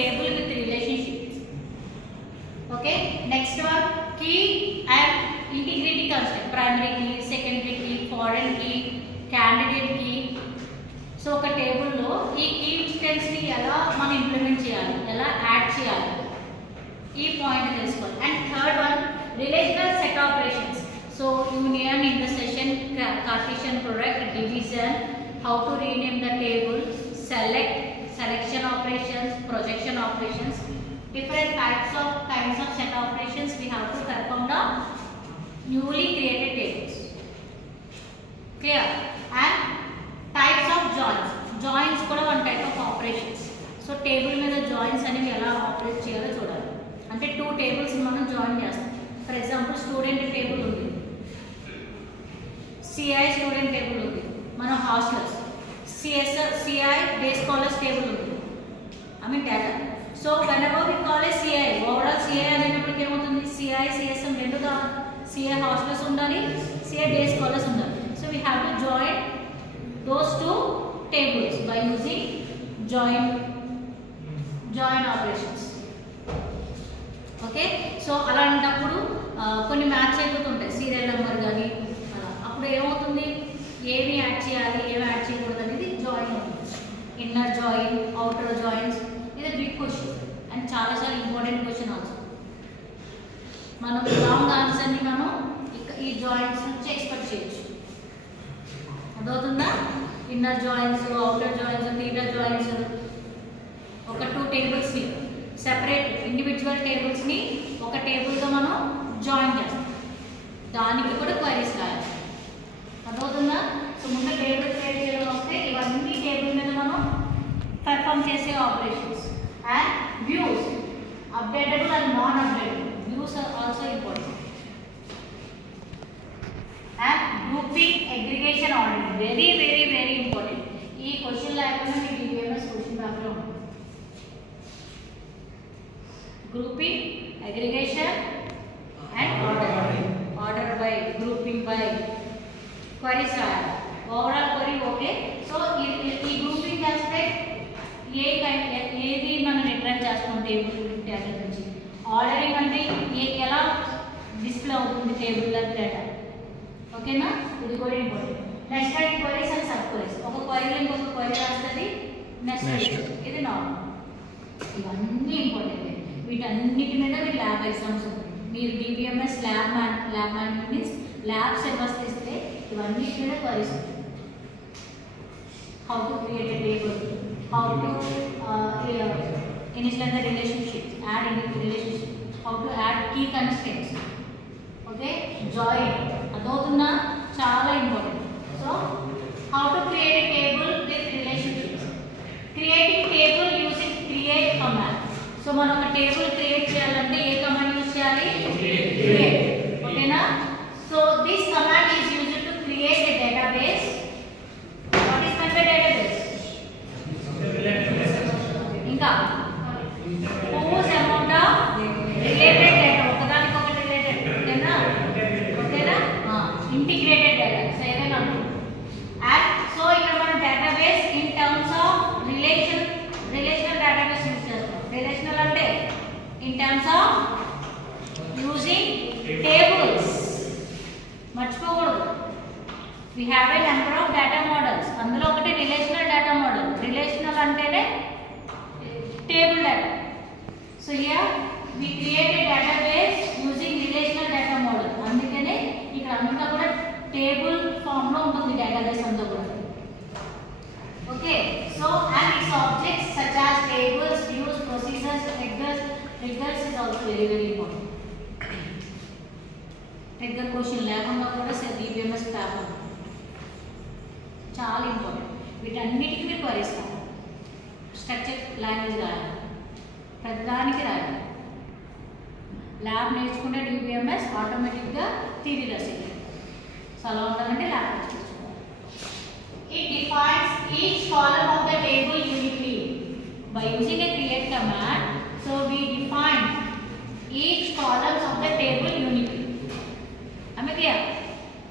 table with relationships. Okay, next one, key and integrity concept. Primary key, secondary key, foreign key, candidate key. So ఒక టేబుల్లో ఈ key ఇన్స్టెన్స్ని ఎలా మనం implement చేయాలి, ఎలా యాడ్ చేయాలి, ఈ పాయింట్ తెలుసుకోవాలి. And third one, relational set operations. So union, intersection, Cartesian product, division, how to rename the table, select, selection operations, projection operations, different kinds of set operations we have to perform the newly created tables. Clear? And types of joins. Joins కూడా one type of operations. So table మీద joins అనేవి ఎలా operate చేయాలో చూడాలి. అంటే two tables మనం join చేస్తాం. For example student table ఉంది, సిఐ స్టూడెంట్ టేబుల్ ఉంది, మన hostels CI day scholars table ఉంది, data. So whenever we call a CI, overall CI అనేటప్పటికి ఏమవుతుంది, సిఐ సిఎస్ఎం రెండు కావాలి. సిఐ హాస్టల్స్ ఉండాలి, సిఐ డే స్కాలర్స్ ఉండాలి. So we have to join those two tables by using join operations. Okay, so అలాంటప్పుడు కొన్ని match అయిపోతుంటాయి, serial number కానీ అలా. అప్పుడు ఏమవుతుంది, ఏమి యాడ్ చేయాలి, ఏమి యాడ్ చేయకూడదు అనేది జాయిన్ అవుతుంది. ఇన్నర్ జాయిన్, అవుటర్ జాయిన్స్, ఇది బిగ్ క్వశ్చన్ అండ్ చాలా ఇంపార్టెంట్ క్వశ్చన్ ఆల్సో. మనం రాంగ్ ఆన్సర్ని మనం ఈ జాయింట్స్ నుంచి ఎక్స్పెక్ట్ చేయొచ్చు. అదవుతుందా? Inner joins, outer joins, theta joins, ఒక టూ టేబుల్స్ని సెపరేట్ ఇండివిజువల్ టేబుల్స్ని ఒక టేబుల్గా మనం జాయిన్ చేస్తాం. దానికి కూడా క్వైరీస్ రాయాలి. అదవుతుందా? సో ముందు టేబుల్ క్రియేట్ చేయడం వస్తే ఇవన్నీ టేబుల్ మీద మనం పెర్ఫామ్ చేసే operations. And views, updatable and non updatable views are also important. And grouping, aggregation, ordering, very important. ఈ క్వశ్చన్ లేకుండా మీ DBMS క్వశ్చన్ పేపర్లో ఉంటుంది. Grouping, aggregation and order by, grouping by, queries రాయాలి. Overall query okay. సో ఈ grouping aspect ఏది మనం return చేస్తాం table data నుంచి. ఆర్డరింగ్ అంటే ఎలా డిస్ప్లే అవుతుంది టేబుల్ డేటా. ఓకేనా, ఇది కూడా important. Next queries and sub queries. ఒక క్వరీలో ఇంకొక క్వరీ రాస్తుంది, నెక్స్ట్ ఇది నార్మల్. ఇవన్నీ ఇంపార్టెంట్. వీటన్నిటి మీద మీరు ల్యాబ్ ఎగ్జామ్స్ ఉంటుంది. మీరు DBMS lab management means lab syllabus తీస్తే ఇవన్నిటి మీద క్వరీస్ ఉంటుంది. How to create a table, how to initialize the relationships, add relationship, how to add key constraints. Okay, join అదవుతుందా, చాలా important. So how to create a table with relationships, creating table using create command. So మనం ఒక table create చేయాలంటే ఏ command use చేయాలి, create. ఓకేనా, so this command is used to create a database. What is meant by database? ఇంకా whose amount of related data, ఒకదానికొకటి related. ఓకేనా, integrated data. So ఏదైనా సో ఇక్కడ మనం database in terms of relational database use చేస్తాం. Relational అంటే in terms of using tables. మర్చిపోకూడదు, we have a number of data models. అందులో ఒకటి రిలేషనల్ డేటా మోడల్. రిలేషనల్ అంటేనే table data. So here we create a database using relational data model. అందుకనే ఇక్కడ అంతా కూడా టేబుల్ ఫామ్ లో ఉంటుంది డేటాబేస్ అంతా కూడా. Okay, so and its objects such as tables, views, procedures, triggers is also very important. trigger question లేకుండా కూడా DBMS పేపర్ చాలా ఇంపార్టెంట్. వీటన్నిటికీ మీరు పరిస్తాం. స్ట్రక్చర్ లాంగ్వేజ్ రాయాలి, ప్రతిదానికి రాయాలి. ల్యాబ్ నేర్చుకుంటే DBMS ఆటోమేటిక్గా థియరీ రాసేది. సో అలా ఉండాలంటే ల్యాబ్ నేర్చుకోవాలి. It defines each column of the table uniquely by using a create command. So we define each columns of the table uniquely. Am I clear?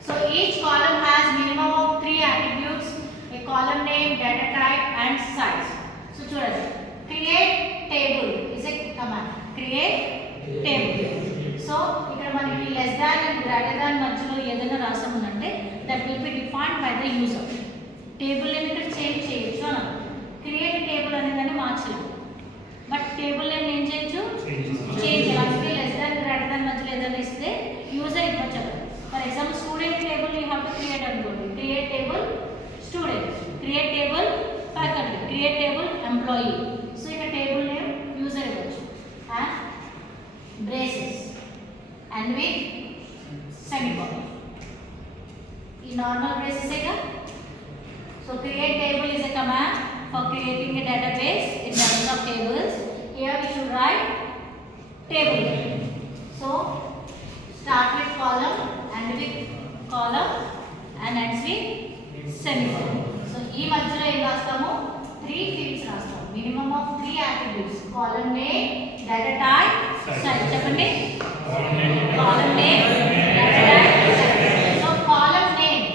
So each column has minimum of 3 attributes: a column name, data type, and size. So చూడండి, create table. ఇక్కడ మనకి less than and greater than మధ్యలో ఏదైనా రాసాం ఉందంటే that will be defined by the user. Table name ఇక్కడ change చేయొచ్చు అన్నాం. క్రియేట్ టేబుల్ అనేదాన్ని మార్చలేము, బట్ టేబుల్ నేమ్ ఏం చేయొచ్చు, చేంజ్ చేయాలి. లెస్ దాన్ గ్రేటర్ దాన్ మధ్యలో ఏదైనా ఇస్తే యూజర్ ఇవ్వచ్చు. For example student table you have to create అనుకోండి. Create table student, create table faculty, create table employee. So ఇక్కడ టేబుల్ నేమ్ యూజర్ ఇవ్వచ్చు. And braces and with semicolon. ఈ normal braces ఏగా. So create table is a command for creating a database in terms of tables. Here we should write table name. So start with column and with column and ends with semicolon. So ఈ మధ్యలో ఏం రాస్తాము, 3 fields రాస్తాము. Minimum of 3 attributes. Column name, data type, size. చెప్పండి. Column name, data type, size. So column name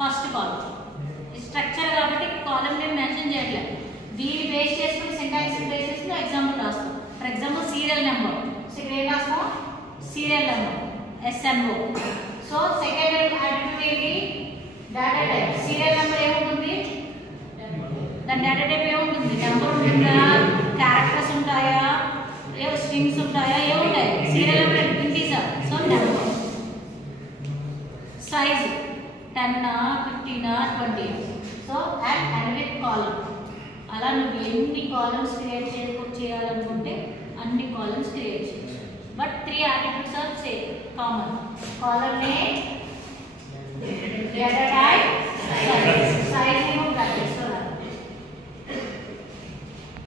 first column. Structure కాబట్టి column name mention చేయట్లేదు. దీన్ని base చేసుకుని సింటాక్స్ బేస్ చేసుకుని ఎగ్జాంపుల్ రాస్తాం. For example serial number. So ఇక్కడ ఏం రాస్తాం, serial number SNO. So second attribute ఏంటి, డేటా టైప్. సీరియల్ నెంబర్ ఏముంటుంది, దాని డేటా టైప్ ఏముంటుంది, నెంబర్ ఉంటుందా, క్యారెక్టర్స్ ఉంటాయా, స్ట్రింగ్స్ ఉంటాయా, ఏముంటాయి. Serial number integer, so number. Size 10, 15, 20. So and with column. అలా నువ్వు ఎన్ని కాలమ్స్ క్రియేట్ చేయాలనుకుంటే అన్ని కాలమ్స్ క్రియేట్ చేయొచ్చు. But 3 attributes are same common. Column name, data type,